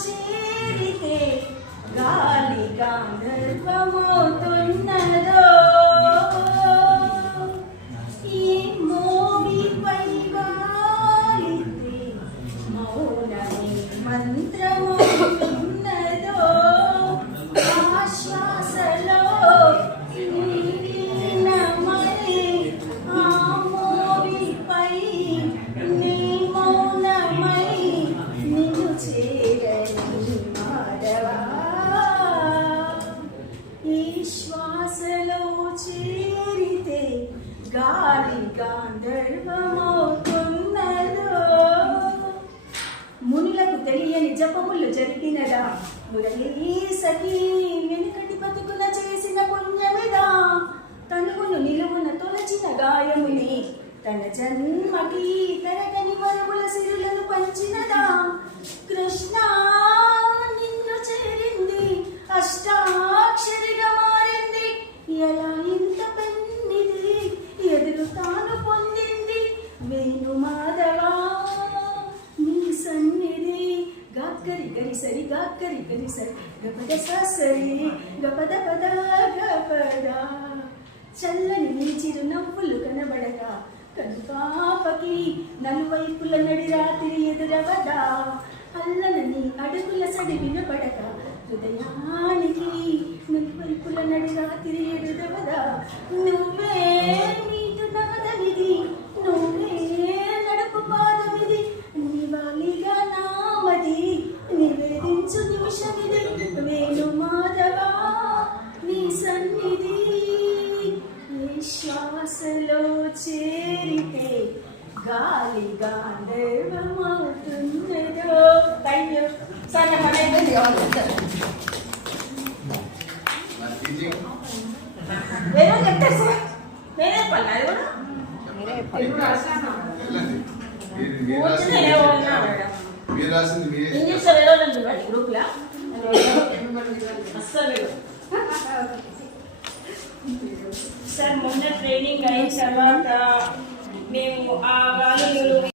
చేరితే గాలి గాంధర్వమవుతున్నదో ఈ మోవిపై వాలితే మౌనమే మంత్రమవుతున్నదో ఆశ్వాసలో లీనమై ఆ మోవిపై నీ మౌనమై నిన్ను చేరని మాధవా ఈ శ్వాసలో చేరితే గాలి గాంధర్వమవుతున్నదో మునులకు తెలియని జపములు జరిగినదా మురళీ సఖీ వెనుకటి బతుకుల చేసిన పుణ్యమిదా తనువును నిలువున తొలచిన గాయముని తన జన్మకి తరగని మరువుల సిరులను పంచినదా కృష్ణ నిన్ను చేరింది అష్టాక్షరిగా మారింది ఎలా ఇంత పెన్నిది ఎదురు తాను పొందింది వేణు మాధవా నీ సన్నిధి గాక్కరి గరి సరి గాక్కరి గరి సరి గపద సరి గపద పద గపద చల్లని నీ చిరు నవ్వులు కనబడగా కనుపాపకి నలువైపుల నడి రాత్రి ఎదురవదా అల్లనని అడుగుల సడి వినపడక హృదయానికి నలువైపుల నడి రాత్రి ఎదురవదా నువ్వే నీటు నాదమిది నువ్వే నడుపు పాదమిది నివాళిగా నామది నివేదించు నిమిషమిది వేణు మాధవా నీ సన్నిధి శ్వాసలో చేరితే గాలి గాంధర్వమవుతున్నదో అయ్యో వేరే చెప్తారు సార్ నేనే చెప్పాలి అది కూడా ఇంగ్లీష్ గ్రూప్లా అస్సలు సార్ మొన్న ట్రైనింగ్ అయిన తర్వాత మేము ఆ వాళ్ళు